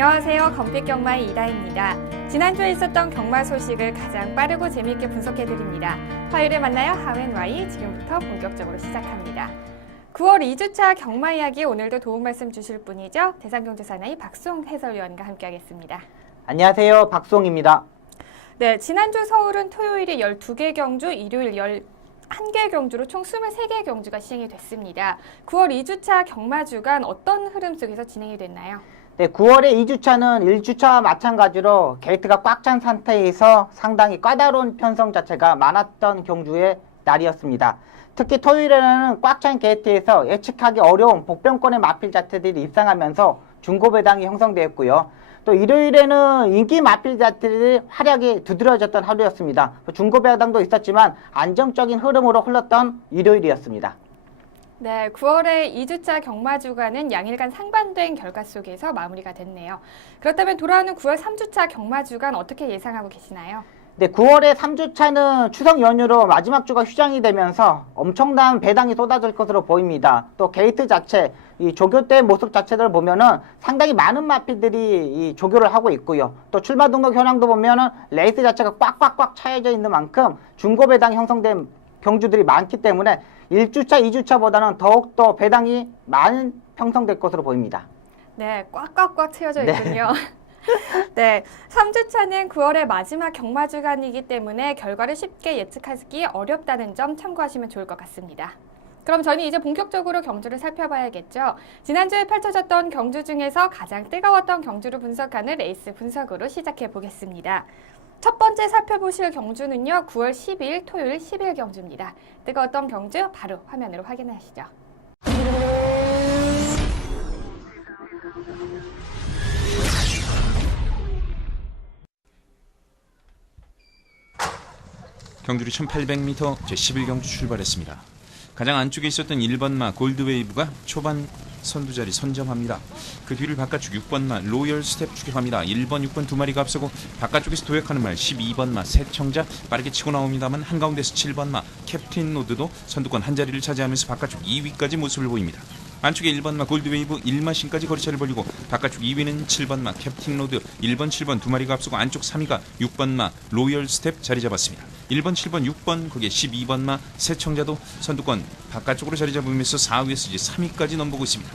안녕하세요. 건픽경마의 이다입니다. 지난주에 있었던 경마 소식을 가장 빠르고 재미있게 분석해드립니다. 화요일에 만나요. 하웬와이 지금부터 본격적으로 시작합니다. 9월 2주차 경마 이야기 오늘도 도움 말씀 주실 분이죠. 대상경주 사나이 박송 해설위원과 함께하겠습니다. 안녕하세요. 박송입니다. 네, 지난주 서울은 토요일에 12개 경주, 일요일 11개 경주로 총 23개 경주가 시행이 됐습니다. 9월 2주차 경마 주간 어떤 흐름 속에서 진행이 됐나요? 네, 9월의 2주차는 1주차와 마찬가지로 게이트가 꽉 찬 상태에서 상당히 까다로운 편성 자체가 많았던 경주의 날이었습니다. 특히 토요일에는 꽉 찬 게이트에서 예측하기 어려운 복병권의 마필 자체들이 입상하면서 중고 배당이 형성되었고요. 또 일요일에는 인기 마필 자체들이 활약이 두드러졌던 하루였습니다. 중고 배당도 있었지만 안정적인 흐름으로 흘렀던 일요일이었습니다. 네, 9월의 2주차 경마 주간은 양일간 상반된 결과 속에서 마무리가 됐네요. 그렇다면 돌아오는 9월 3주차 경마 주간 어떻게 예상하고 계시나요? 네, 9월의 3주차는 추석 연휴로 마지막 주가 휴장이 되면서 엄청난 배당이 쏟아질 것으로 보입니다. 또 게이트 자체, 이 조교 때 모습 자체를 보면은 상당히 많은 마필들이 이 조교를 하고 있고요. 또 출마 등록 현황도 보면은 레이스 자체가 꽉꽉꽉 차여져 있는 만큼 중고 배당이 형성된 경주들이 많기 때문에 1주차, 2주차보다는 더욱더 배당이 많이 형성될 것으로 보입니다. 네, 꽉꽉꽉 채워져 있군요. 네, 3주차는 9월의 마지막 경마 주간이기 때문에 결과를 쉽게 예측하기 어렵다는 점 참고하시면 좋을 것 같습니다. 그럼 저는 이제 본격적으로 경주를 살펴봐야겠죠. 지난주에 펼쳐졌던 경주 중에서 가장 뜨거웠던 경주를 분석하는 레이스 분석으로 시작해 보겠습니다. 첫 번째 살펴보실 경주는요, 9월 12일 토요일 10일 경주입니다. 뜨거웠던 경주 바로 화면으로 확인하시죠. 경주리 1800m 제11경주 출발했습니다. 가장 안쪽에 있었던 1번마 골드웨이브가 초반 선두자리 선점합니다. 그 뒤를 바깥쪽 6번마 로열 스텝 추격합니다. 1번, 6번 두 마리가 앞서고 바깥쪽에서 도약하는 말 12번마 새청자 빠르게 치고 나옵니다만 한가운데서 7번마 캡틴 노드도 선두권 한 자리를 차지하면서 바깥쪽 2위까지 모습을 보입니다. 안쪽에 1번마 골드웨이브 1마신까지 거리차를 벌리고 바깥쪽 2위는 7번마 캡틴 로드 1번, 7번 두 마리가 앞서고 안쪽 3위가 6번마 로열 스텝 자리 잡았습니다. 1번, 7번, 6번 거기에 12번마 새청자도 선두권 바깥쪽으로 자리 잡으면서 4위에서 이제 3위까지 넘보고 있습니다.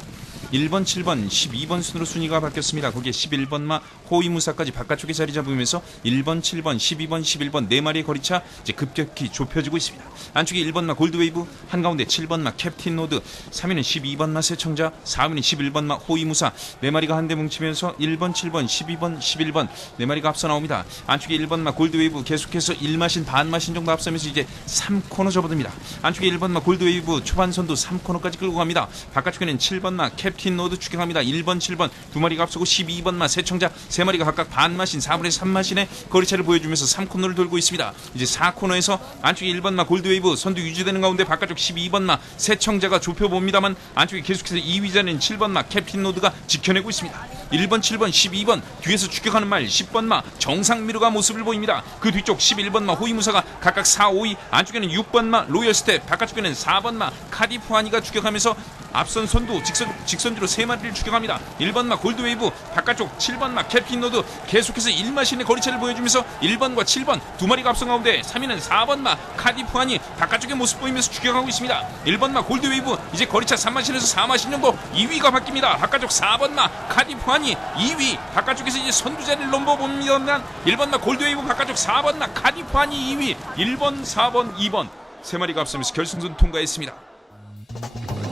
1번, 7번, 12번 순으로 순위가 바뀌었습니다. 거기에 11번마 호위무사까지 바깥쪽에 자리 잡으면서 1번, 7번, 12번, 11번 4마리의 거리차 이제 급격히 좁혀지고 있습니다. 안쪽에 1번마 골드웨이브, 한가운데 7번마 캡틴 노드, 3위는 12번마 새청자, 4위는 11번마 호위무사 4마리가 한데 뭉치면서 1번, 7번, 12번, 11번 4마리가 앞서 나옵니다. 안쪽에 1번마 골드웨이브 계속해서 1마신 반마신 정도 앞서면서 이제 3코너 접어듭니다. 안쪽에 1번마 골드웨이브 초반 선두 3코너까지 끌고 갑니다. 바깥쪽에는 7번마 캡틴 노드 추격합니다. 1번, 7번 두 마리가 앞서고 12번마 새청자 3마리가 각각 반마신 4분의 3마신의 거리차를 보여주면서 3코너를 돌고 있습니다. 이제 4코너에서 안쪽에 1번마 골드웨이브 선두 유지되는 가운데 바깥쪽 12번마 새청자가 좁혀봅니다만 안쪽에 계속해서 2위 자리는 7번마 캡틴 노드가 지켜내고 있습니다. 1번, 7번, 12번 뒤에서 추격하는 말 10번마 정상미르가 모습을 보입니다. 그 뒤쪽 11번마 호위무사가 각각 4, 5위, 안쪽에는 6번마 로열 스텝, 바깥쪽에는 4번마 카디푸아니가 추격하면서 앞선 선두 직선주로 3마리를 추격합니다. 1번마 골드웨이브, 바깥쪽 7번마 캡틴 노드 계속해서 1마신의 거리차를 보여주면서 1번과 7번 두 마리가 앞선 가운데 3위는 4번마 카디푸아니 바깥쪽의 모습 보이면서 추격하고 있습니다. 1번마 골드웨이브 이제 거리차 3마신에서 4마신 정도 2위가 바뀝니다. 바깥쪽 4번마 카디푸아니 2위, 바깥쪽에서 이제 선두자리를 넘어봅니다만 1번마 골드웨이브 바깥쪽 4번마 카디푸아니 2위, 1번, 4번, 2번 3마리가 앞서면서 결승선 통과했습니다.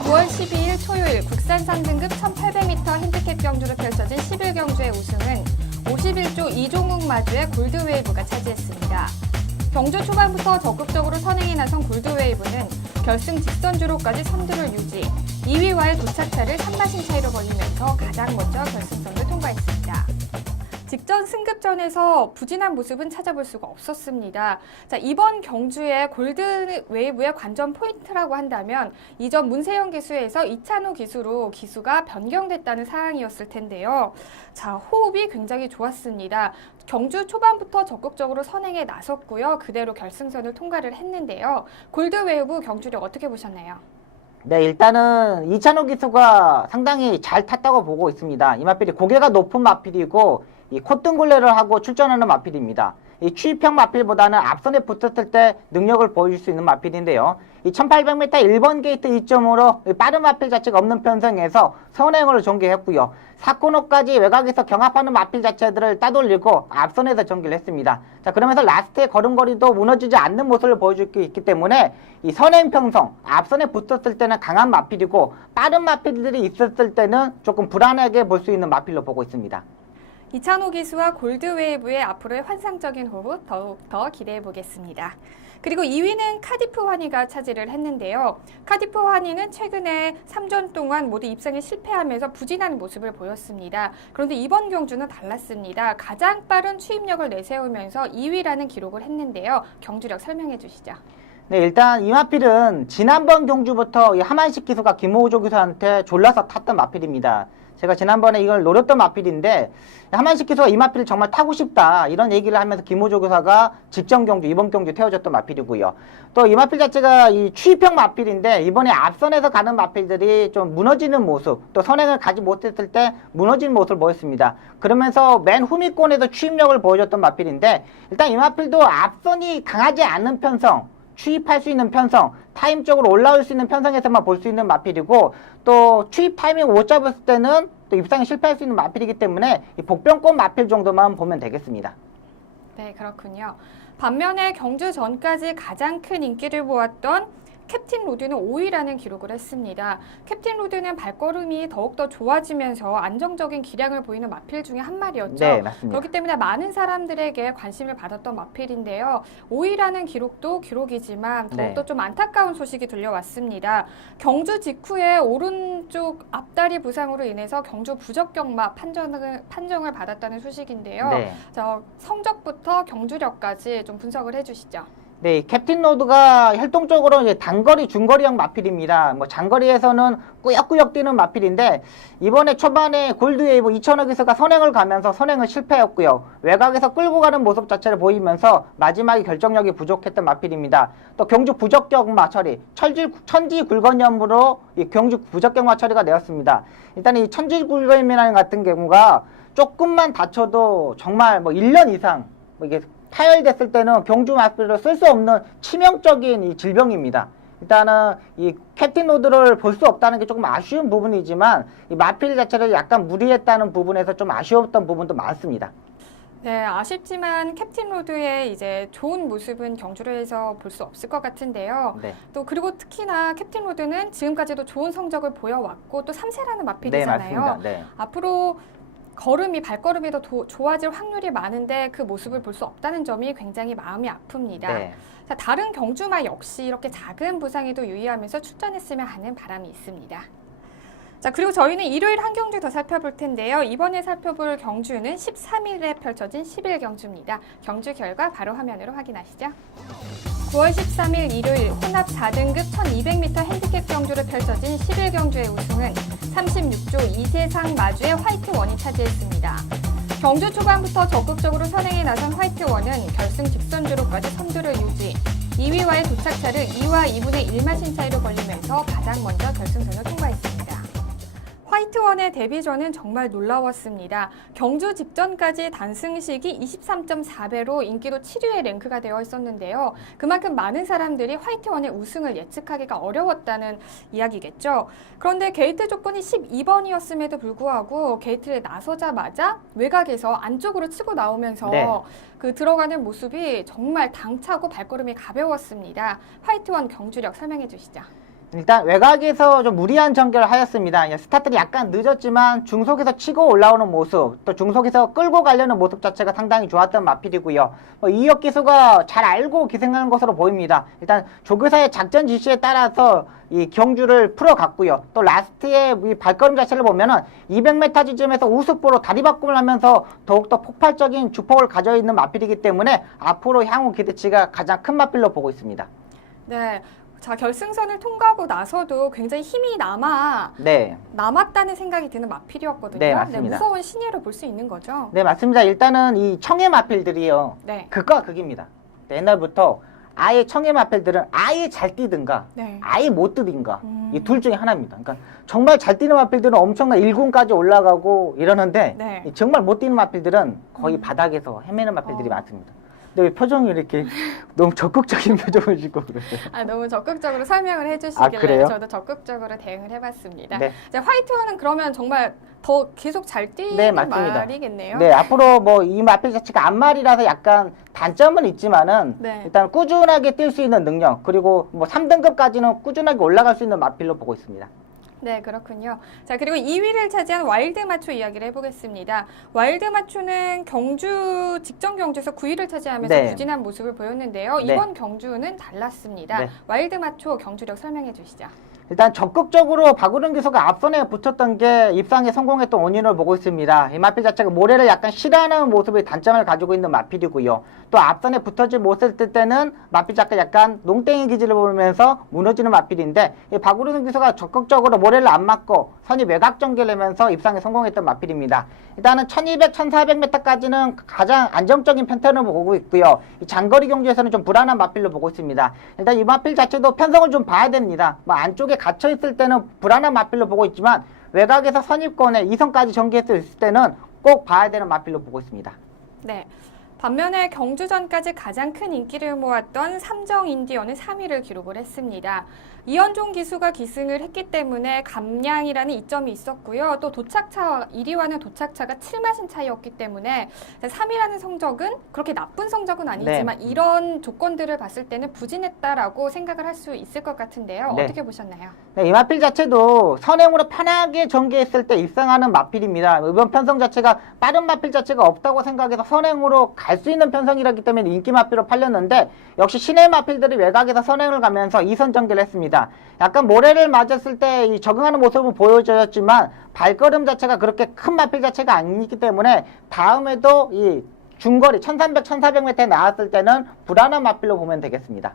9월 12일 토요일 국산상 등급 1800m 핸디캡 경주로 펼쳐진 11경주의 우승은 51조 이종욱 마주의 골드웨이브가 차지했습니다. 경주 초반부터 적극적으로 선행에 나선 골드웨이브는 결승 직선주로까지 선두를 유지, 2위와의 도착차를 3마신 차이로 벌리면서 가장 먼저 결승선을 통과했습니다. 직전 승급전에서 부진한 모습은 찾아볼 수가 없었습니다. 자, 이번 경주의 골드웨이브의 관전 포인트라고 한다면 이전 문세영 기수에서 이찬호 기수로 기수가 변경됐다는 사항이었을 텐데요. 자, 호흡이 굉장히 좋았습니다. 경주 초반부터 적극적으로 선행에 나섰고요. 그대로 결승선을 통과를 했는데요. 골드웨이브 경주력 어떻게 보셨나요? 네, 일단은 이찬호 기수가 상당히 잘 탔다고 보고 있습니다. 이 마필이 고개가 높은 마필이고 이 콧등굴레를 하고 출전하는 마필입니다. 이 추입형 마필보다는 앞선에 붙었을 때 능력을 보여줄 수 있는 마필인데요. 이 1800m 1번 게이트 이점으로 빠른 마필 자체가 없는 편성에서 선행을 전개했고요. 4코너까지 외곽에서 경합하는 마필 자체들을 따돌리고 앞선에서 전개를 했습니다. 자, 그러면서 라스트의 걸음걸이도 무너지지 않는 모습을 보여줄 수 있기 때문에 이 선행 편성, 앞선에 붙었을 때는 강한 마필이고 빠른 마필들이 있었을 때는 조금 불안하게 볼 수 있는 마필로 보고 있습니다. 이찬호 기수와 골드웨이브의 앞으로의 환상적인 호흡 더욱더 기대해 보겠습니다. 그리고 2위는 카디프 환희가 차지를 했는데요. 카디프 환희는 최근에 3전 동안 모두 입상에 실패하면서 부진한 모습을 보였습니다. 그런데 이번 경주는 달랐습니다. 가장 빠른 추입력을 내세우면서 2위라는 기록을 했는데요. 경주력 설명해 주시죠. 네, 일단 이 마필은 지난번 경주부터 이 하만식 기수가 김호조 기수한테 졸라서 탔던 마필입니다. 제가 지난번에 이걸 노렸던 마필인데 하만식 기수가 이 마필을 정말 타고 싶다 이런 얘기를 하면서 김호조 교사가 직전 경주, 이번 경주 태워줬던 마필이고요. 또 이 마필 자체가 이 추입형 마필인데 이번에 앞선에서 가는 마필들이 좀 무너지는 모습, 또 선행을 가지 못했을 때 무너지는 모습을 보였습니다. 그러면서 맨 후미권에서 추입력을 보여줬던 마필인데 일단 이 마필도 앞선이 강하지 않는 편성, 추입할 수 있는 편성, 타임적으로 올라올 수 있는 편성에서만 볼 수 있는 마필이고 또 추입 타이밍을 못 잡았을 때는 또 입상에 실패할 수 있는 마필이기 때문에 이 복병권 마필 정도만 보면 되겠습니다. 네, 그렇군요. 반면에 경주 전까지 가장 큰 인기를 보았던 캡틴 로드는 5위라는 기록을 했습니다. 캡틴 로드는 발걸음이 더욱더 좋아지면서 안정적인 기량을 보이는 마필 중에 한 마리였죠. 네, 맞습니다. 그렇기 때문에 많은 사람들에게 관심을 받았던 마필인데요. 5위라는 기록도 기록이지만 더욱더 네. 좀 안타까운 소식이 들려왔습니다. 경주 직후에 오른쪽 앞다리 부상으로 인해서 경주 부적격마 판정을 받았다는 소식인데요. 네. 성적부터 경주력까지 좀 분석을 해주시죠. 네, 캡틴 로드가 혈통적으로 이제 단거리, 중거리형 마필입니다. 뭐 장거리에서는 꾸역꾸역 뛰는 마필인데 이번에 초반에 골드웨이브 2000억에서가 선행을 가면서 선행을 실패했고요. 외곽에서 끌고 가는 모습 자체를 보이면서 마지막에 결정력이 부족했던 마필입니다. 또 경주 부적격마 처리, 천지 굴건염으로 이 경주 부적격마 처리가 되었습니다. 일단 이 천지 굴건염이라는 같은 경우가 조금만 다쳐도 정말 뭐 1년 이상 뭐 이게 파열됐을 때는 경주 마필로 쓸 수 없는 치명적인 이 질병입니다. 일단은 이 캡틴 로드를 볼 수 없다는 게 조금 아쉬운 부분이지만 이 마필 자체를 약간 무리했다는 부분에서 좀 아쉬웠던 부분도 많습니다. 네, 아쉽지만 캡틴 로드의 이제 좋은 모습은 경주로에서 볼 수 없을 것 같은데요. 네. 또 그리고 특히나 캡틴 로드는 지금까지도 좋은 성적을 보여왔고 또 3세라는 네, 마필이잖아요. 맞습니다. 네. 앞으로 발걸음이 더 좋아질 확률이 많은데 그 모습을 볼 수 없다는 점이 굉장히 마음이 아픕니다. 네. 자, 다른 경주마 역시 이렇게 작은 부상에도 유의하면서 출전했으면 하는 바람이 있습니다. 자, 그리고 저희는 일요일 한 경주 더 살펴볼 텐데요. 이번에 살펴볼 경주는 13일에 펼쳐진 11경주입니다. 경주 결과 바로 화면으로 확인하시죠. 9월 13일 일요일 혼합 4등급 1200m 핸디캡 경주를 펼쳐진 11경주의 우승은 36조 이세상 마주의 화이트원이 차지했습니다. 경주 초반부터 적극적으로 선행에 나선 화이트원은 결승 직선주로까지 선두를 유지, 2위와의 도착차를 2와 2분의 1마신 차이로 벌리면서 가장 먼저 결승선을 통과했습니다. 화이트원의 데뷔전은 정말 놀라웠습니다. 경주 직전까지 단승식이 23.4배로 인기도 7위에 랭크가 되어 있었는데요. 그만큼 많은 사람들이 화이트원의 우승을 예측하기가 어려웠다는 이야기겠죠. 그런데 게이트 조건이 12번이었음에도 불구하고 게이트에 나서자마자 외곽에서 안쪽으로 치고 나오면서 네. 그 들어가는 모습이 정말 당차고 발걸음이 가벼웠습니다. 화이트원 경주력 설명해 주시죠. 일단 외곽에서 좀 무리한 전개를 하였습니다. 스타트는 약간 늦었지만 중속에서 치고 올라오는 모습, 또 중속에서 끌고 가려는 모습 자체가 상당히 좋았던 마필이고요. 이혁 기수가 잘 알고 기생하는 것으로 보입니다. 일단 조교사의 작전 지시에 따라서 이 경주를 풀어갔고요. 또 라스트의 이 발걸음 자체를 보면은 200m 지점에서 우습보로 다리 바꿈을 하면서 더욱더 폭발적인 주폭을 가져 있는 마필이기 때문에 앞으로 향후 기대치가 가장 큰 마필로 보고 있습니다. 네. 자, 결승선을 통과하고 나서도 굉장히 힘이 남았다는 생각이 드는 마필이었거든요. 네, 맞습니다. 무서운 신예로 볼 수 있는 거죠. 네, 맞습니다. 일단은 이 청해 마필들이요. 네. 극과 극입니다. 옛날부터 아예 청해 마필들은 아예 잘 뛰든가 네. 아예 못 뛰든가 이 둘 중에 하나입니다. 그러니까 정말 잘 뛰는 마필들은 엄청난 1군까지 올라가고 이러는데 네. 이 정말 못 뛰는 마필들은 거의 바닥에서 헤매는 마필들이 많습니다. 근데 왜 표정이 이렇게 너무 적극적인 표정을 짓고 그러세요? 아, 너무 적극적으로 설명을 아, 해주시길래 그래요? 저도 적극적으로 대응을 해봤습니다. 네. 자, 화이트원은 그러면 정말 더 계속 잘 뛰는 네, 맞습니다. 말이겠네요. 네, 앞으로 뭐 이 마필 자체가 앞말이라서 약간 단점은 있지만은 네. 일단 꾸준하게 뛸 수 있는 능력 그리고 뭐 3등급까지는 꾸준하게 올라갈 수 있는 마필로 보고 있습니다. 네, 그렇군요. 자, 그리고 2위를 차지한 와일드 마초 이야기를 해보겠습니다. 와일드 마초는 경주, 직전 경주에서 9위를 차지하면서 네. 부진한 모습을 보였는데요. 네. 이번 경주는 달랐습니다. 네. 와일드 마초 경주력 설명해 주시죠. 일단 적극적으로 박우른 기수가 앞선에 붙었던 게 입상에 성공했던 원인을 보고 있습니다. 이 마필 자체가 모래를 약간 싫어하는 모습의 단점을 가지고 있는 마필이고요. 또 앞선에 붙어지 못했을 때는 마필 자체가 약간 농땡이 기질을 보면서 무너지는 마필인데 이 박우른 기수가 적극적으로 모래를 안 맞고 선이 외곽 전개를 내면서 입상에 성공했던 마필입니다. 일단은 1200, 1400m까지는 가장 안정적인 패턴을 보고 있고요. 이 장거리 경주에서는 좀 불안한 마필로 보고 있습니다. 일단 이 마필 자체도 편성을 좀 봐야 됩니다. 뭐 안쪽에 갇혀 있을 때는 불안한 마필로 보고 있지만 외곽에서 선입권에 2선까지 전개했을 때는 꼭 봐야 되는 마필로 보고 있습니다. 네. 반면에 경주전까지 가장 큰 인기를 모았던 삼정 인디언은 3위를 기록을 했습니다. 이현종 기수가 기승을 했기 때문에 감량이라는 이점이 있었고요. 또 도착차, 1위와는 도착차가 7마신 차이였기 때문에 3위라는 성적은 그렇게 나쁜 성적은 아니지만 네. 이런 조건들을 봤을 때는 부진했다라고 생각을 할 수 있을 것 같은데요. 네. 어떻게 보셨나요? 네, 이 마필 자체도 선행으로 편하게 전개했을 때 입상하는 마필입니다. 이번 편성 자체가 빠른 마필 자체가 없다고 생각해서 선행으로 갈 수 있는 편성이라기 때문에 인기 마필로 팔렸는데 역시 신의 마필들이 외곽에서 선행을 가면서 2선 전개를 했습니다. 약간 모래를 맞았을 때 이 적응하는 모습은 보여졌지만 발걸음 자체가 그렇게 큰 마필 자체가 아니기 때문에 다음에도 이 중거리 1300, 1400m에 나왔을 때는 불안한 마필로 보면 되겠습니다.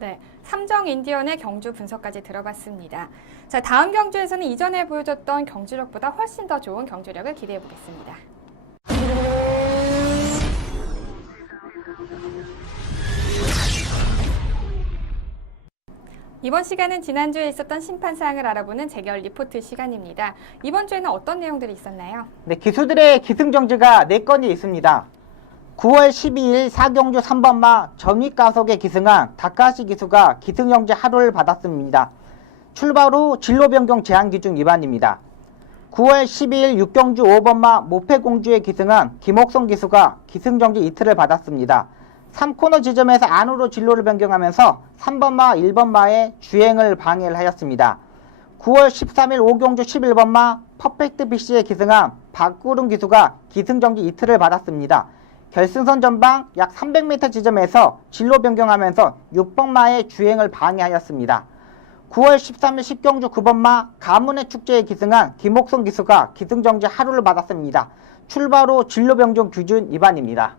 네, 삼정 인디언의 경주 분석까지 들어봤습니다. 자, 다음 경주에서는 이전에 보여줬던 경주력보다 훨씬 더 좋은 경주력을 기대해 보겠습니다. 이번 시간은 지난주에 있었던 심판사항을 알아보는 재결 리포트 시간입니다. 이번 주에는 어떤 내용들이 있었나요? 네, 기수들의 기승정지가 4건이 있습니다. 9월 12일 4경주 3번마 전윗가속에 기승한 다카시 기수가 기승정지 하루를 받았습니다. 출발 후 진로 변경 제한 기준 위반입니다. 9월 12일 6경주 5번마 모패공주에 기승한 김옥성 기수가 기승정지 이틀을 받았습니다. 3코너 지점에서 안으로 진로를 변경하면서 3번마 1번마의 주행을 방해를 하였습니다. 9월 13일 5경주 11번마 퍼펙트 BC에 기승한 박구름 기수가 기승정지 이틀을 받았습니다. 결승선 전방 약 300m 지점에서 진로 변경하면서 6번마의 주행을 방해하였습니다. 9월 13일 10경주 9번마 가문의 축제에 기승한 김옥성 기수가 기승정지 하루를 받았습니다. 출발 후 진로 변경 기준 위반입니다.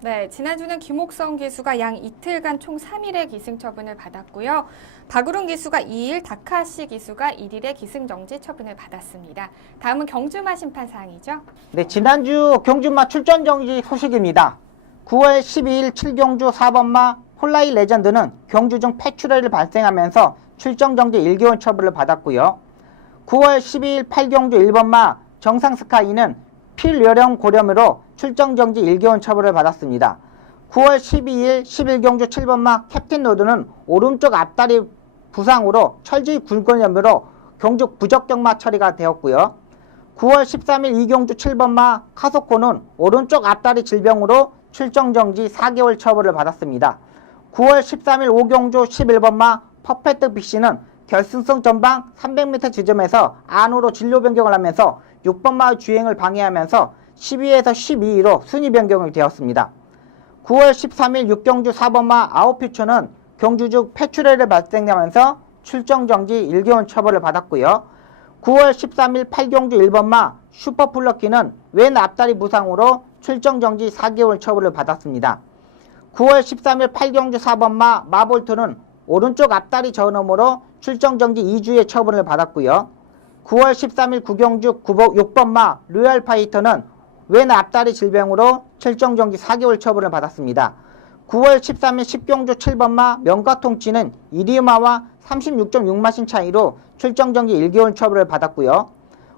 네, 지난주는 김옥성 기수가 양 이틀간 총 3일의 기승 처분을 받았고요. 박우른 기수가 2일, 다카시 기수가 1일의 기승 정지 처분을 받았습니다. 다음은 경주마 심판 사항이죠. 네, 지난주 경주마 출전 정지 소식입니다. 9월 12일 7경주 4번마 홀라이 레전드는 경주 중 폐출혈이 발생하면서 출전 정지 1개월 처분을 받았고요. 9월 12일 8경주 1번마 정상 스카이는 필요령 고렴으로 출정 정지 1개월 처분을 받았습니다. 9월 12일 11경주 7번마 캡틴 로드는 오른쪽 앞다리 부상으로 철지 굴근염으로 경주 부적격마 처리가 되었고요. 9월 13일 2경주 7번마 카소코는 오른쪽 앞다리 질병으로 출정 정지 4개월 처분을 받았습니다. 9월 13일 5경주 11번마 퍼펙트 BC는 결승선 전방 300m 지점에서 안으로 진로 변경을 하면서 6번마 주행을 방해하면서 12에서 12위로 순위 변경이 되었습니다. 9월 13일 6경주 4번마 아웃퓨처는 경주 중 폐출혈이 발생하면서 출정 정지 1개월 처벌을 받았고요. 9월 13일 8경주 1번마 슈퍼플러키는 왼 앞다리 부상으로 출정 정지 4개월 처벌을 받았습니다. 9월 13일 8경주 4번마 마볼트는 오른쪽 앞다리 전음으로 출정 정지 2주의 처분을 받았고요. 9월 13일 9경주 6번마 로얄 파이터는 왼 앞다리 질병으로 출정 정지 4개월 처분을 받았습니다. 9월 13일 10경주 7번마 명가통치는 이리마와 36.6마신 차이로 출정정지 1개월 처벌을 받았고요.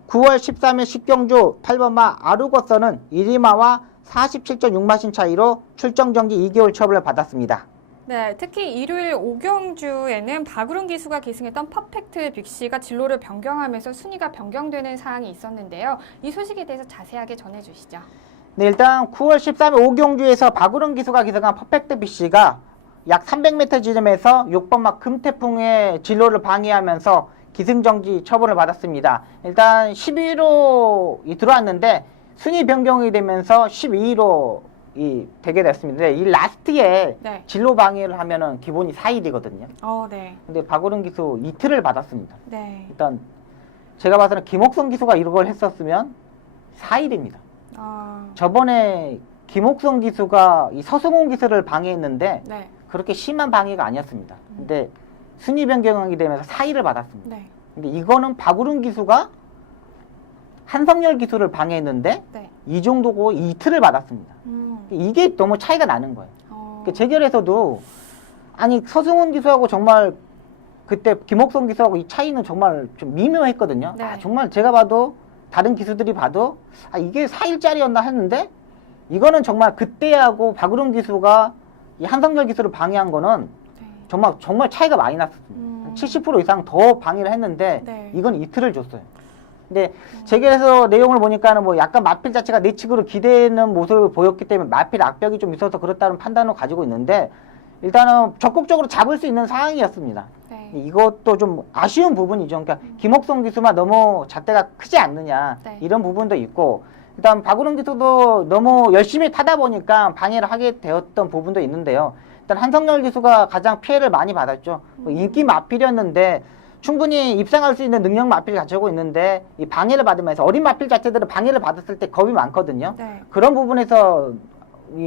9월 13일 10경주 8번마 아르고서는 이리마와 47.6마신 차이로 출정정지 2개월 처벌을 받았습니다. 네, 특히 일요일 5경주에는 박우릉 기수가 기승했던 퍼펙트 빅시가 진로를 변경하면서 순위가 변경되는 사항이 있었는데요. 이 소식에 대해서 자세하게 전해주시죠. 네, 일단 9월 13일 5경주에서 박우릉 기수가 기승한 퍼펙트 빅시가 약 300m 지점에서 6번마 금태풍의 진로를 방해하면서 기승정지 처벌을 받았습니다. 일단 11호이 들어왔는데 순위 변경이 되면서 12로 되게 됐습니다. 이 라스트에 네. 진로 방해를 하면은 기본이 4일이거든요. 네. 근데 박우릉 기수 이틀을 받았습니다. 네. 일단 제가 봐서는 김옥성 기수가 이걸 했었으면 4일입니다. 저번에 김옥성 기수가 이 서승훈 기수를 방해했는데 네. 그렇게 심한 방해가 아니었습니다. 근데 순위 변경이 되면서 4일을 받았습니다. 네. 근데 이거는 박우릉 기수가 한성열 기수를 방해했는데 네. 이 정도고 이틀을 받았습니다. 이게 너무 차이가 나는 거예요. 그러니까 재결에서도 아니 서승훈 기수하고 정말 그때 김옥성 기수하고 이 차이는 정말 좀 미묘했거든요. 네. 정말 제가 봐도 다른 기수들이 봐도 이게 4일짜리였나 했는데 이거는 정말 그때하고 박우릉 기수가 이 한성열 기수를 방해한 거는 네. 정말 차이가 많이 났습니다. 70% 이상 더 방해를 했는데 네. 이건 이틀을 줬어요. 근데 재결에서 내용을 보니까는 뭐 약간 마필 자체가 내측으로 기대는 모습을 보였기 때문에 마필 악벽이 좀 있어서 그렇다는 판단을 가지고 있는데 일단은 적극적으로 잡을 수 있는 상황이었습니다. 네. 이것도 좀 아쉬운 부분이죠. 그러니까 김옥성 기수만 너무 잣대가 크지 않느냐 네. 이런 부분도 있고 일단 박우릉 기수도 너무 열심히 타다 보니까 방해를 하게 되었던 부분도 있는데요. 일단 한성열 기수가 가장 피해를 많이 받았죠. 인기 마필이었는데 충분히 입상할 수 있는 능력 마필을 가지고 있는데 이 방해를 받으면서 어린 마필 자체들은 방해를 받았을 때 겁이 많거든요. 네. 그런 부분에서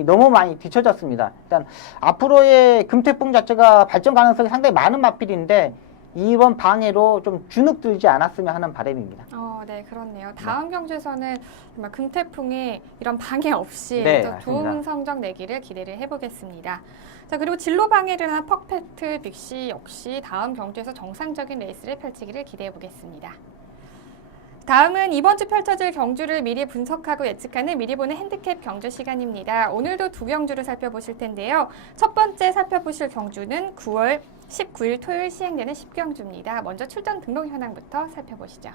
너무 많이 뒤처졌습니다. 일단 앞으로의 금태풍 자체가 발전 가능성이 상당히 많은 마필인데 이번 방해로 좀 주눅들지 않았으면 하는 바람입니다. 네, 그렇네요. 다음 경주에서는 정말 금태풍이 이런 방해 없이 네, 또 좋은 맞습니다. 성적 내기를 기대를 해보겠습니다. 자, 그리고 진로 방해를 한 퍼펙트 빅시 역시 다음 경주에서 정상적인 레이스를 펼치기를 기대해 보겠습니다. 다음은 이번 주 펼쳐질 경주를 미리 분석하고 예측하는 미리 보는 핸디캡 경주 시간입니다. 오늘도 두 경주를 살펴보실 텐데요. 첫 번째 살펴보실 경주는 9월 19일 토요일 시행되는 10경주입니다. 먼저 출전 등록 현황부터 살펴보시죠.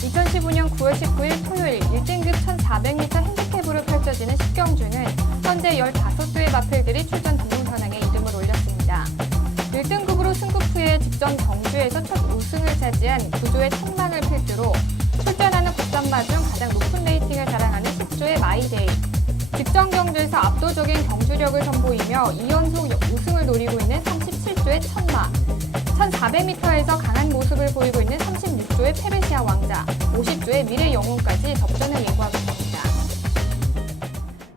2015년 9월 19일 토요일 1등급 1400m 핸디캡으로 펼쳐지는 10경주는 현재 15두의 마필들이 출전 등록 현황에 이름을 올렸습니다. 1등급으로 승급 후에 직전 경주에서 첫 우승을 차지한 구조의 천망을 필두로 출전하는 국산마 중 가장 높은 레이팅을 자랑하는 10조의 마이데이. 직전 경주에서 압도적인 경주력을 선보이며 2연속 우승을 노리고 있는 37조의 천마, 1400m에서 강한 모습을 보이고 있는 36조의 페르시아 왕자, 50조의 미래 영웅까지 접전을 예고하고 있습니다.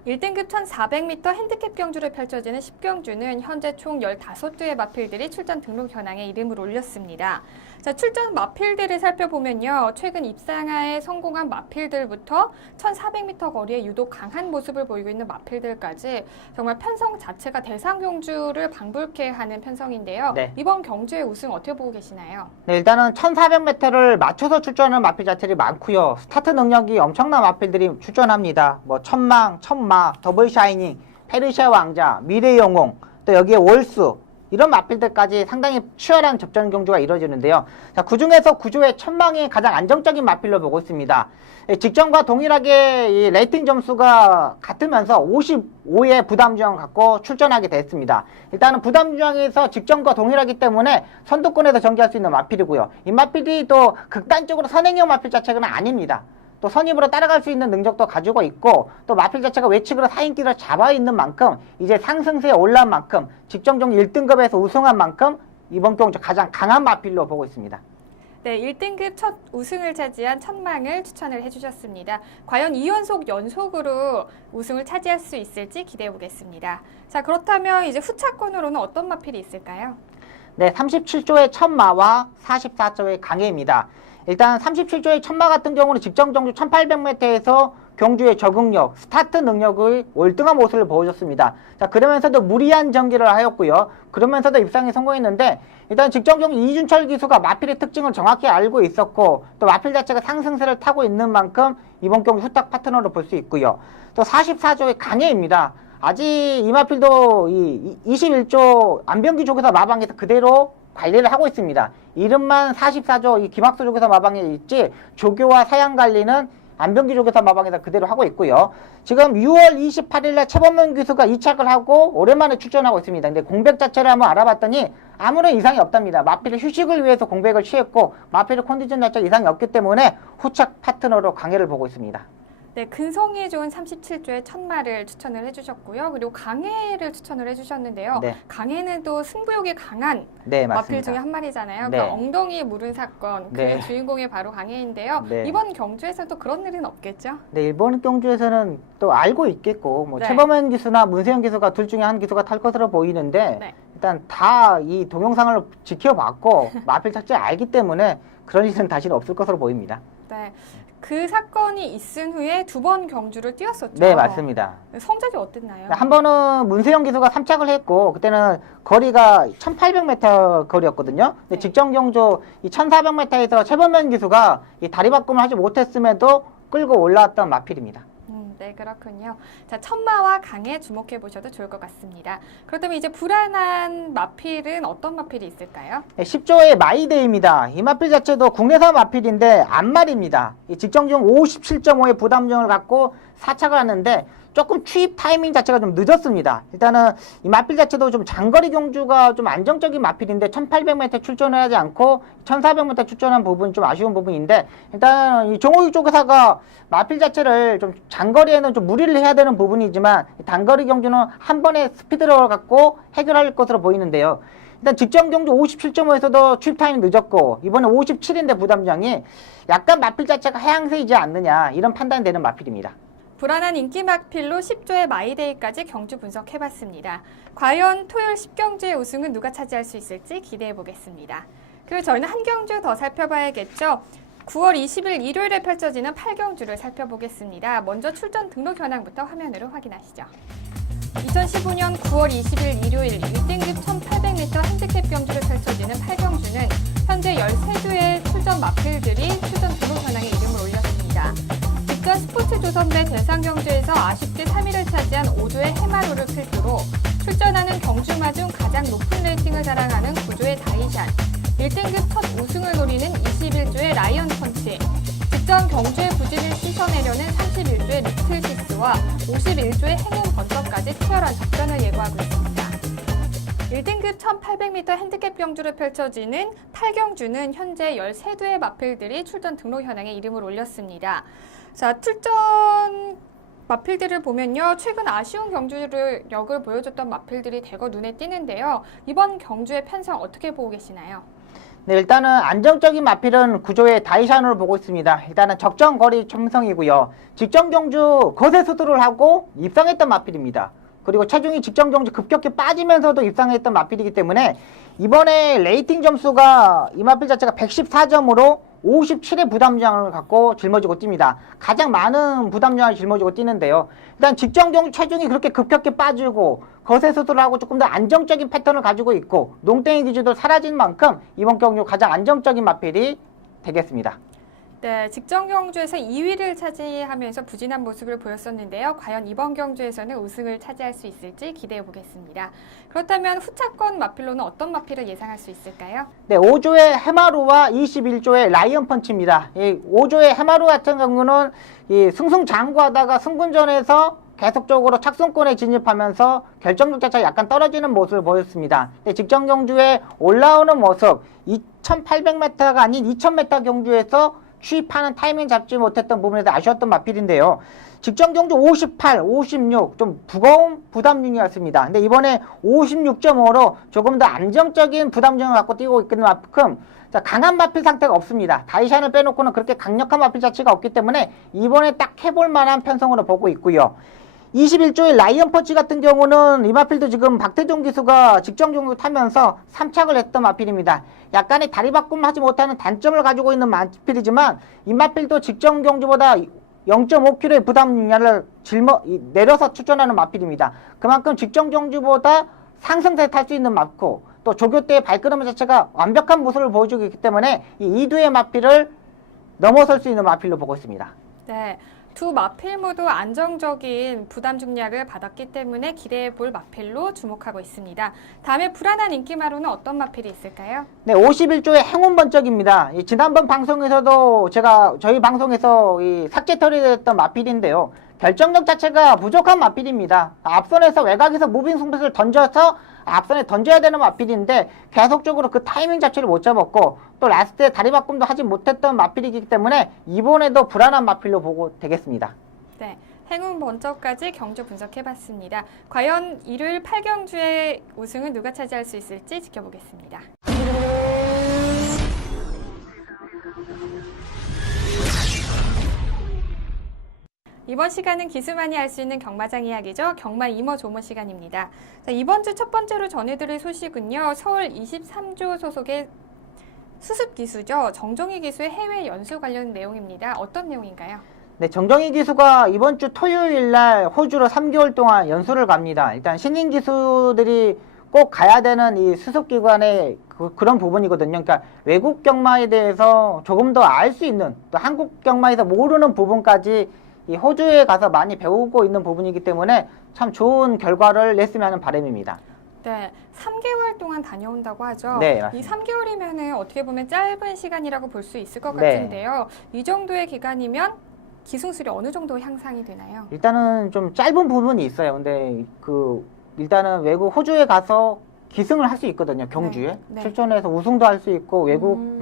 1등급 1400m 핸디캡 경주를 펼쳐지는 10경주는 현재 총 15두의 마필들이 출전 등록 현황에 이름을 올렸습니다. 자, 출전 마필들을 살펴보면요. 최근 입상에 성공한 마필들부터 1400m 거리에 유독 강한 모습을 보이고 있는 마필들까지 정말 편성 자체가 대상 경주를 방불케 하는 편성인데요. 네. 이번 경주의 우승 어떻게 보고 계시나요? 네, 일단은 1400m를 맞춰서 출전하는 마필 자체들이 많고요. 스타트 능력이 엄청난 마필들이 출전합니다. 뭐 천망, 천마, 더블 샤이닝, 페르시아 왕자, 미래 영웅, 또 여기에 월수 이런 마필들까지 상당히 치열한 접전 경주가 이루어지는데요. 자, 그중에서 구조의 천망이 가장 안정적인 마필로 보고 있습니다. 직전과 동일하게 이 레이팅 점수가 같으면서 55의 부담주항을 갖고 출전하게 됐습니다. 일단은 부담주항에서 직전과 동일하기 때문에 선두권에서 전개할 수 있는 마필이고요. 이 마필이 또 극단적으로 선행형 마필 자체는 아닙니다. 또 선입으로 따라갈 수 있는 능력도 가지고 있고 또 마필 자체가 외측으로 사인기를 잡아 있는 만큼 이제 상승세에 올라온 만큼 직전 경기 1등급에서 우승한 만큼 이번 경주 가장 강한 마필로 보고 있습니다. 네, 1등급 첫 우승을 차지한 천망을 추천을 해주셨습니다. 과연 2연속 연속으로 우승을 차지할 수 있을지 기대해 보겠습니다. 자, 그렇다면 이제 후차권으로는 어떤 마필이 있을까요? 네, 37조의 천마와 44조의 강해입니다. 일단 37조의 천마 같은 경우는 직전 경주 1800m에서 경주의 적응력, 스타트 능력의 월등한 모습을 보여줬습니다. 자, 그러면서도 무리한 전개를 하였고요. 그러면서도 입상에 성공했는데 일단 직전 경주 이준철 기수가 마필의 특징을 정확히 알고 있었고 또 마필 자체가 상승세를 타고 있는 만큼 이번 경주 후딱 파트너로 볼 수 있고요. 또 44조의 강해입니다. 아직 이 마필도 이 21조 안병기 쪽에서 마방에서 그대로 관리를 하고 있습니다. 이름만 44조 이 김학수 쪽에서 마방에 있지 조교와 사양 관리는 안병기 쪽에서 마방에서 그대로 하고 있고요. 지금 6월 28일에 최범면 교수가 이착을 하고 오랜만에 출전하고 있습니다. 근데 공백 자체를 한번 알아봤더니 아무런 이상이 없답니다. 마필의 휴식을 위해서 공백을 취했고 마필의 컨디션 자체가 이상이 없기 때문에 후착 파트너로 강해를 보고 있습니다. 네, 근성이 좋은 37조의 천마를 추천을 해주셨고요. 그리고 강해를 추천을 해주셨는데요. 네. 강해는 또 승부욕이 강한 네, 마필 맞습니다. 중에 한 마리잖아요. 네. 그 엉덩이 물은 사건, 그 네. 주인공이 바로 강해인데요. 네. 이번 경주에서는 또 그런 일은 없겠죠? 네, 일본 경주에서는 또 알고 있겠고 뭐 네. 최범현 기수나 문세영 기수가 둘 중에 한 기수가 탈 것으로 보이는데 네. 일단 다 이 동영상을 지켜봤고 마필 자체 알기 때문에 그런 일은 다시는 없을 것으로 보입니다. 네. 그 사건이 있은 후에 두 번 경주를 뛰었었죠. 네, 맞습니다. 성적이 어땠나요? 한 번은 문세영 기수가 3착을 했고 그때는 거리가 1800m 거리였거든요. 근데 네. 직전 경주 이 1400m에서 최범현 기수가 이 다리 바꿈을 하지 못했음에도 끌고 올라왔던 마필입니다. 네, 그렇군요. 자, 천마와 강에 주목해 보셔도 좋을 것 같습니다. 그렇다면 이제 불안한 마필은 어떤 마필이 있을까요? 네, 10조의 마이데이입니다. 이 마필 자체도 국내산 마필인데 안말입니다. 이 직전경 57.5의 부담중을 갖고 4착을 하는데 조금 투입 타이밍 자체가 좀 늦었습니다. 일단은 이 마필 자체도 좀 장거리 경주가 좀 안정적인 마필인데 1800m 출전을 하지 않고 1400m 출전한 부분 좀 아쉬운 부분인데 일단 이 종호육 쪽에서가 마필 자체를 좀 장거리에는 좀 무리를 해야 되는 부분이지만 단거리 경주는 한 번에 스피드를 갖고 해결할 것으로 보이는데요. 일단 직전 경주 57.5에서도 투입 타임이 늦었고 이번에 57인데 부담장이 약간 마필 자체가 하향세이지 않느냐 이런 판단이 되는 마필입니다. 불안한 인기 마필로 10조의 마이데이까지 경주 분석해봤습니다. 과연 토요일 10경주의 우승은 누가 차지할 수 있을지 기대해보겠습니다. 그리고 저희는 한 경주 더 살펴봐야겠죠. 9월 20일 일요일에 펼쳐지는 8경주를 살펴보겠습니다. 먼저 출전 등록 현황부터 화면으로 확인하시죠. 2015년 9월 20일 일요일 1등급 1800m 핸디캡 경주를 펼쳐지는 8경주는 현재 13조의 출전 마필들이 출전 등록 현황에 이름을 올렸습니다. 직전 스포츠조선배 대상경주에서 아쉽게 3위를 차지한 5조의 해마루를 필두로 출전하는 경주마 중 가장 높은 레이팅을 자랑하는 9조의 다이샨, 1등급 첫 우승을 노리는 21조의 라이언 펀치, 직전 경주의 부진을 씻어내려는 31조의 리틀시스와 51조의 행운 번쩍까지 치열한 접전을 예고하고 있습니다. 1등급 1800m 핸디캡 경주를 펼쳐지는 8경주는 현재 13도의 마필들이 출전 등록 현황에 이름을 올렸습니다. 자, 출전 마필들을 보면요. 최근 아쉬운 경주력을 보여줬던 마필들이 대거 눈에 띄는데요. 이번 경주의 편성 어떻게 보고 계시나요? 네, 일단은 안정적인 마필은 구조의 다이샨으로 보고 있습니다. 일단은 적정 거리 첨성이고요. 직전 경주 거세 수술을 하고 입상했던 마필입니다. 그리고 체중이 직전 경주 급격히 빠지면서도 입상했던 마필이기 때문에 이번에 레이팅 점수가 이 마필 자체가 114점으로 57의 부담장을 갖고 짊어지고 뜁니다. 가장 많은 부담장을 짊어지고 뛰는데요. 일단 직전 경주 체중이 그렇게 급격히 빠지고 거세 수술을 하고 조금 더 안정적인 패턴을 가지고 있고 농땡이 기주도 사라진 만큼 이번 경주 가장 안정적인 마필이 되겠습니다. 네, 직전 경주에서 2위를 차지하면서 부진한 모습을 보였었는데요. 과연 이번 경주에서는 우승을 차지할 수 있을지 기대해 보겠습니다. 그렇다면 후차권 마필로는 어떤 마필을 예상할 수 있을까요? 네, 5조의 해마루와 21조의 라이언 펀치입니다. 이 5조의 해마루 같은 경우는 이 승승장구하다가 승군전에서 계속적으로 착승권에 진입하면서 결정력 자체가 약간 떨어지는 모습을 보였습니다. 직전 경주에 올라오는 모습, 2800m가 아닌 2000m 경주에서 취입하는 타이밍 잡지 못했던 부분에서 아쉬웠던 마필인데요. 직전 경주 58, 56 좀 무거운 부담중이었습니다. 근데 이번에 56.5로 조금 더 안정적인 부담중을 갖고 뛰고 있는 만큼 강한 마필 상태가 없습니다. 다이샨을 빼놓고는 그렇게 강력한 마필 자체가 없기 때문에 이번에 딱 해볼 만한 편성으로 보고 있고요. 21조의 라이언 펀치 같은 경우는 이 마필도 지금 박태종 기수가 직전 경기 타면서 3착을 했던 마필입니다. 약간의 다리 바꿈을 하지 못하는 단점을 가지고 있는 마필이지만 이 마필도 직전 경주보다 0.5kg의 부담 능력을 내려서 출전하는 마필입니다. 그만큼 직전 경주보다 상승세에 탈 수 있는 마필, 또 조교 때의 발걸음 자체가 완벽한 모습을 보여주고 있기 때문에 이 이두의 마필을 넘어설 수 있는 마필로 보고 있습니다. 네. 두 마필 모두 안정적인 부담 중량을 받았기 때문에 기대해 볼 마필로 주목하고 있습니다. 다음에 불안한 인기마로는 어떤 마필이 있을까요? 네, 51조의 행운 번쩍입니다. 지난번 방송에서도 저희 방송에서 삭제 처리됐던 마필인데요. 결정력 자체가 부족한 마필입니다. 앞선에서 외곽에서 무빙 승부를 던져서 앞선에 던져야 되는 마필인데 계속적으로 그 타이밍 자체를 못 잡았고 또 라스트에 다리 바꿈도 하지 못했던 마필이기 때문에 이번에도 불안한 마필로 보고 되겠습니다. 네, 행운 번쩍까지 경주 분석해봤습니다. 과연 일요일 8경주의 우승은 누가 차지할 수 있을지 지켜보겠습니다. 이번 시간은 기수만이 알 수 있는 경마장 이야기죠. 경마 이모 조모 시간입니다. 자, 이번 주 첫 번째로 전해드릴 소식은요. 서울 23조 소속의 수습 기수죠. 정종희 기수의 해외 연수 관련 내용입니다. 어떤 내용인가요? 네, 정정희 기수가 이번 주 토요일 날 호주로 3개월 동안 연수를 갑니다. 일단 신인 기수들이 꼭 가야 되는 이 수습기관의 그런 부분이거든요. 그러니까 외국 경마에 대해서 조금 더 알 수 있는, 또 한국 경마에서 모르는 부분까지 이 호주에 가서 많이 배우고 있는 부분이기 때문에 참 좋은 결과를 냈으면 하는 바람입니다. 네, 3개월 동안 다녀온다고 하죠. 네, 이 맞습니다. 3개월이면 어떻게 보면 짧은 시간이라고 볼 수 있을 것 네. 같은데요. 이 정도의 기간이면 기승술이 어느 정도 향상이 되나요? 일단은 좀 짧은 부분이 있어요. 근데 일단은 외국 호주에 가서 기승을 할 수 있거든요. 경주에. 네, 네. 출전해서 우승도 할 수 있고 외국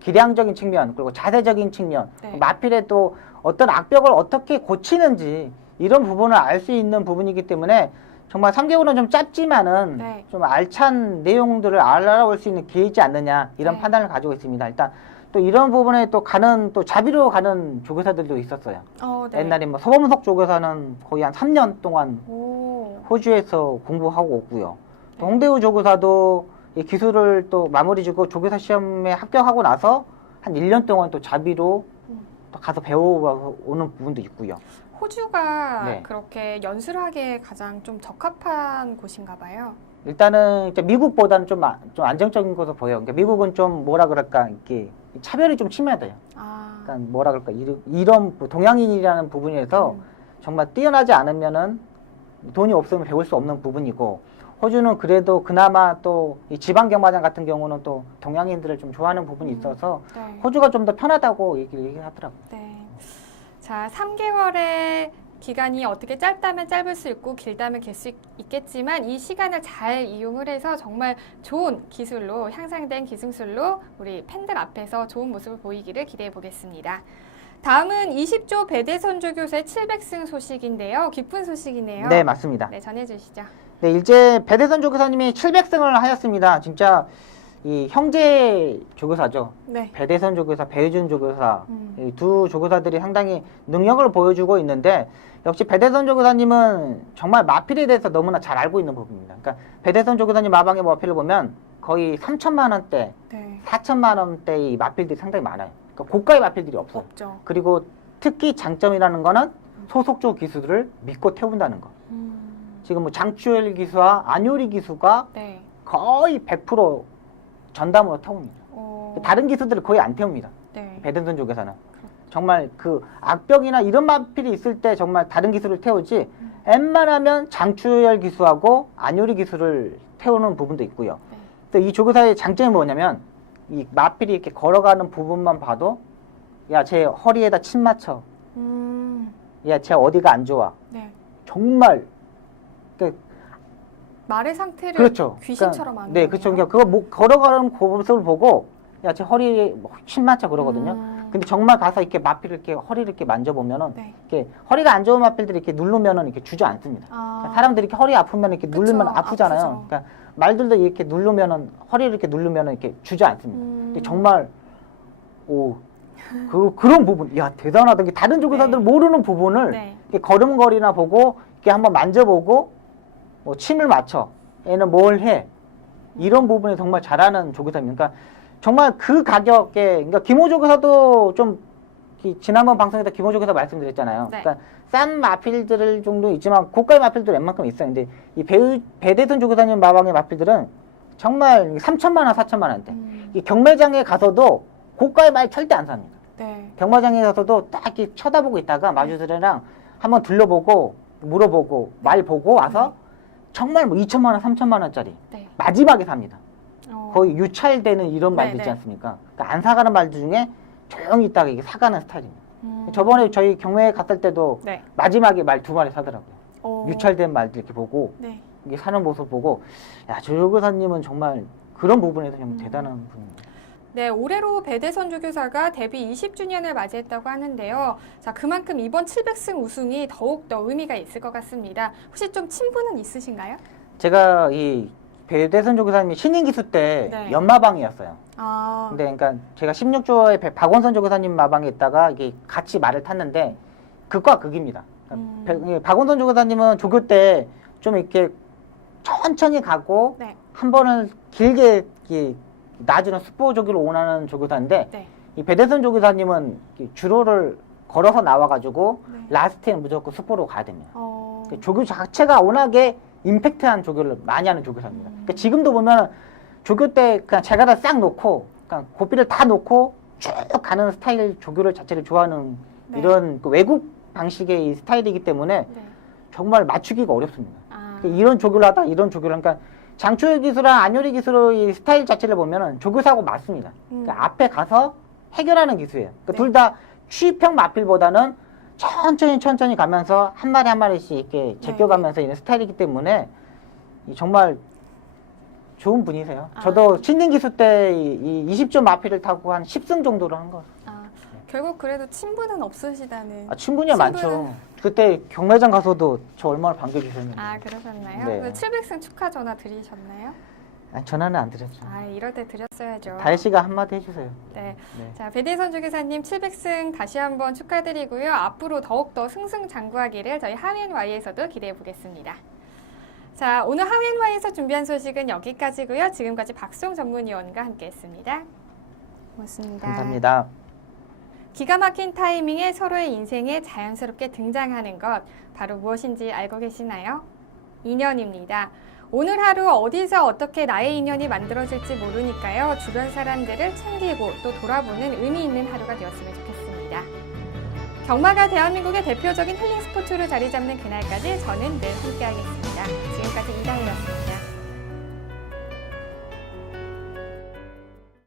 기량적인 측면 그리고 자세적인 측면 네. 마필에 또 어떤 악벽을 어떻게 고치는지 이런 부분을 알 수 있는 부분이기 때문에 정말 3개월은 좀 짧지만은 네. 좀 알찬 내용들을 알아볼 수 있는 기회이지 않느냐 이런 네. 판단을 가지고 있습니다. 일단 또 이런 부분에 또 자비로 가는 조교사들도 있었어요. 네. 옛날에 뭐 서범석 조교사는 거의 한 3년 동안 오, 호주에서 공부하고 오고요. 또 네. 홍대우 조교사도 이 기술을 또 마무리 지고 조교사 시험에 합격하고 나서 한 1년 동안 또 자비로 또 가서 배워오는 부분도 있고요. 호주가 네. 그렇게 연수를 하기에 가장 좀 적합한 곳인가 봐요. 일단은 이제 미국보다는 좀 안정적인 것으로 보여요. 그러니까 미국은 좀 뭐라 그럴까 이렇게 차별이 좀 심해요. 아, 그러니까 뭐라 그럴까 이런 동양인이라는 부분에서 정말 뛰어나지 않으면은 돈이 없으면 배울 수 없는 부분이고 호주는 그래도 그나마 또 이 지방 경마장 같은 경우는 또 동양인들을 좀 좋아하는 부분이 있어서 네. 호주가 좀 더 편하다고 얘기하더라고요. 네. 자, 3개월의 기간이 어떻게 짧다면 짧을 수 있고 길다면 길 수 있겠지만 이 시간을 잘 이용을 해서 정말 좋은 기술로 향상된 기승술로 우리 팬들 앞에서 좋은 모습을 보이기를 기대해 보겠습니다. 다음은 20조 배대선조 교사의 700승 소식인데요. 기쁜 소식이네요. 네, 맞습니다. 네, 전해주시죠. 네, 일제 배대선 조교사님이 700승을 하였습니다. 진짜 이 형제 조교사죠. 네. 배대선 조교사, 배유준 조교사 이 두 조교사들이 상당히 능력을 보여주고 있는데 역시 배대선 조교사님은 정말 마필에 대해서 너무나 잘 알고 있는 부분입니다. 그러니까 배대선 조교사님 마방의 마필을 보면 거의 3천만 원대, 네. 4천만 원대의 마필들이 상당히 많아요. 그러니까 고가의 마필들이 없어요. 없죠. 그리고 특히 장점이라는 거는 소속조 기수들을 믿고 태운다는 거. 지금 뭐 장추열 기수와 안효리 기수가 네. 거의 100% 전담으로 태웁니다. 어, 다른 기수들을 거의 안 태웁니다. 네. 배든선 쪽에서는. 정말 그 악벽이나 이런 마필이 있을 때 정말 다른 기수를 태우지 웬만하면 장추열 기수하고 안효리 기수를 태우는 부분도 있고요. 네. 또 이 조교사의 장점이 뭐냐면 이 마필이 이렇게 걸어가는 부분만 봐도 야, 쟤 허리에다 침 맞춰. 야, 쟤 어디가 안 좋아. 네. 정말 말의 상태를 그렇죠. 귀신처럼 하는 네, 거네요. 그렇죠. 그러니까 그거 걸어가는 그 모습을 보고 야, 제 허리에 침 맞춰 그러거든요. 근데 정말 가서 이렇게 마필을 이렇게 허리를 이렇게 만져보면은 네. 이렇게 허리가 안 좋은 마필들이 이렇게 누르면은 이렇게 주저앉습니다. 아, 사람들이 이렇게 허리 아프면 이렇게 그쵸, 누르면 아프잖아요. 아프죠. 그러니까 말들도 이렇게 누르면은 허리를 이렇게 누르면은 이렇게 주저앉습니다. 근데 정말 그런 부분, 야 대단하다. 다른 조교사들 네. 모르는 부분을 네. 이렇게 걸음걸이나 보고 이렇게 한번 만져보고 뭐 침을 맞춰. 얘는 뭘 해. 이런 부분에 정말 잘하는 조교사입니다. 그러니까 정말 그 가격에 그러니까 김호 조교사도 좀 지난번 방송에서 김호 조교사 말씀드렸잖아요. 네. 그러니까 싼 마필들 정도 있지만 고가의 마필들 웬만큼 있어요. 근데 이 배대선 조교사님 마방의 마필들은 정말 3천만 원, 4천만 원대. 이 경매장에 가서도 고가의 말 절대 안 삽니다. 네. 경마장에 가서도 딱 이렇게 쳐다보고 있다가 마주들이랑 한번 둘러보고 물어보고 말 보고 와서 정말 뭐 2천만 원, 3천만 원짜리 네. 마지막에 삽니다. 어. 거의 유찰되는 이런 말들 있지 네. 않습니까? 그러니까 안 사가는 말들 중에 조용히 있다가 이게 사가는 스타일입니다. 음. 저번에 저희 경매에 갔을 때도 네. 마지막에 말 2마리 사더라고요. 어. 유찰된 말들 이렇게 보고 네. 이게 사는 모습 보고 야, 조 교사님은 정말 그런 부분에서 정말 음. 대단한 분입니다. 네, 올해로 배대선 조교사가 데뷔 20주년을 맞이했다고 하는데요. 자, 그만큼 이번 700승 우승이 더욱더 의미가 있을 것 같습니다. 혹시 좀 친분은 있으신가요? 제가 이 배대선 조교사님이 신인 기수 때 네. 연마방이었어요. 아, 근데 그러니까 제가 16조에 박원선 조교사님 마방에 있다가 이게 같이 말을 탔는데 극과 극입니다. 그러니까 박원선 조교사님은 조교 때 좀 이렇게 천천히 가고 네. 한 번을 길게 이렇게 놔주는 스포 조교를 원하는 조교사인데 네. 이 배대선 조교사님은 이렇게 주로를 걸어서 나와가지고 네. 라스트에는 무조건 스포로 가야 됩니다. 어, 조교 자체가 워낙에 임팩트한 조교를 많이 하는 조교사입니다. 그러니까 지금도 보면 조교 때 그냥 제가 다 싹 놓고 그냥 고삐를 다 놓고 쭉 가는 스타일 조교를 자체를 좋아하는 네. 이런 그 외국 방식의 이 스타일이기 때문에 네. 정말 맞추기가 어렵습니다. 아, 이런 조교를 하다 이런 조교를 그러니까 장초의 기수랑 안효리 기수의 스타일 자체를 보면은 조교사하고 맞습니다. 그러니까 앞에 가서 해결하는 기수예요. 그러니까 네. 둘 다 취평 마필보다는 천천히 가면서 한 마리 한 마리씩 이렇게 제껴가면서 있는 스타일이기 때문에 정말 좋은 분이세요. 아. 저도 신인 기수 때 이 20점 마필을 타고 한 10승 정도를 한 거. 아, 결국 그래도 친분은 없으시다는. 친분이 많죠. 친분은- 그때 경매장 가서도 저 얼마나 반겨주셨는데. 아, 그러셨나요? 네. 그 700승 축하 전화 드리셨나요? 전화는 안 드렸죠. 아, 이럴 때 드렸어야죠. 다혜 씨가 한마디 해주세요. 네. 네. 자, 배대선 조교사님 700승 다시 한번 축하드리고요. 앞으로 더욱더 승승장구하기를 저희 하위엔와이에서도 기대해 보겠습니다. 자, 오늘 하위엔와이에서 준비한 소식은 여기까지고요. 지금까지 박수홍 전문위원과 함께했습니다. 고맙습니다. 감사합니다. 기가 막힌 타이밍에 서로의 인생에 자연스럽게 등장하는 것, 바로 무엇인지 알고 계시나요? 인연입니다. 오늘 하루 어디서 어떻게 나의 인연이 만들어질지 모르니까요. 주변 사람들을 챙기고 또 돌아보는 의미 있는 하루가 되었으면 좋겠습니다. 경마가 대한민국의 대표적인 힐링 스포츠로 자리 잡는 그날까지 저는 늘 함께하겠습니다. 지금까지 이다혜였습니다.